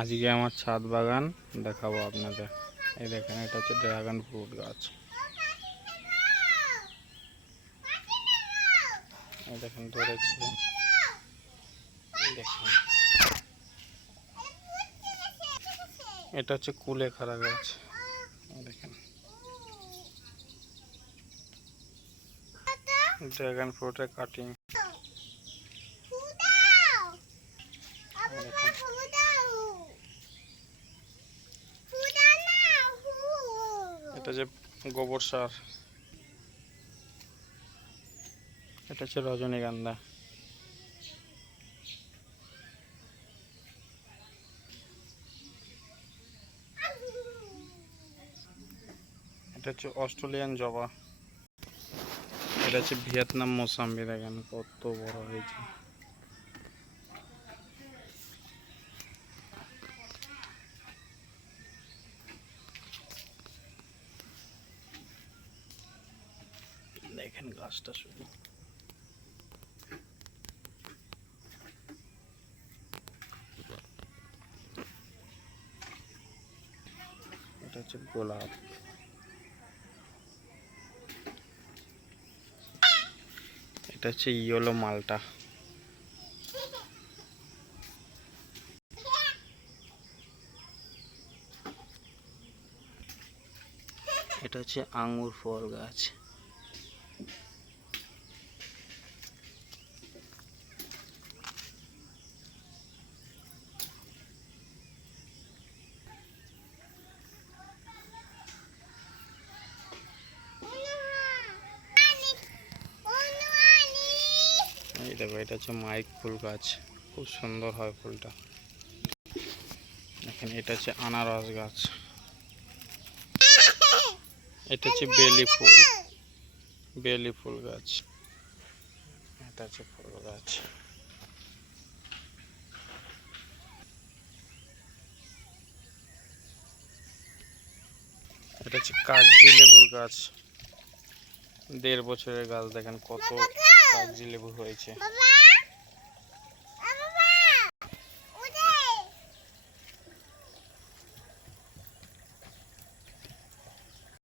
আজকে আমার ছাদ বাগান দেখাবো আপনাদের। এই দেখেন, এটা হচ্ছে ড্রাগন ফ্রুট গাছ। এই দেখেন ধরেছে, দেখেন এটা হচ্ছে কুলেখাড়া গাছ। দেখেন ড্রাগন ফ্রুটের কাটিং। এটা যে গোবর সার, এটা হচ্ছে রজনীগন্ধা। এটা হচ্ছে অস্ট্রেলিয়ান জবা। এটা হচ্ছে ভিয়েতনাম মৌসাম্বি। দেখেন কত বড় হয়েছে। দেখেন গাছটা শুধু, এটা হচ্ছে গোলাপ। এটা হচ্ছে ইয়েলো মালটা। এটা হচ্ছে আঙ্গুর ফল গাছ। এই দেখো, এটা হচ্ছে মাইক ফুল গাছ, খুব সুন্দর হয় ফুলটা। দেখেন এটা হচ্ছে আনারস গাছ। এটা হচ্ছে বেলি ফুল গাছ। এটা হচ্ছে ফুল গাছ। এটা হচ্ছে কাগজি লেবুর গাছ, 1.5 বছরের গাছ। দেখেন কত কাগজি লেবু হয়েছে।